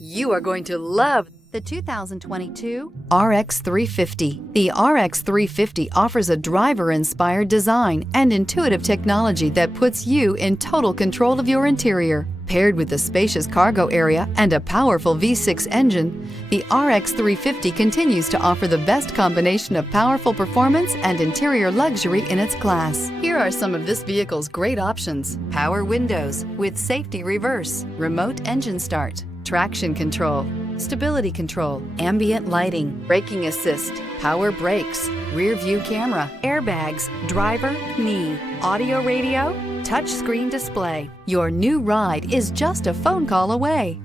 You are going to love the 2022 RX 350. The RX 350 offers a driver-inspired design and intuitive technology that puts you in total control of your interior. Paired with a spacious cargo area and a powerful V6 engine, the RX 350 continues to offer the best combination of powerful performance and interior luxury in its class. Here are some of this vehicle's great options: power windows with safety reverse, remote engine start, traction control, stability control, ambient lighting, braking assist, power brakes, rear view camera, airbags, driver, knee, audio radio, touchscreen display. Your new ride is just a phone call away.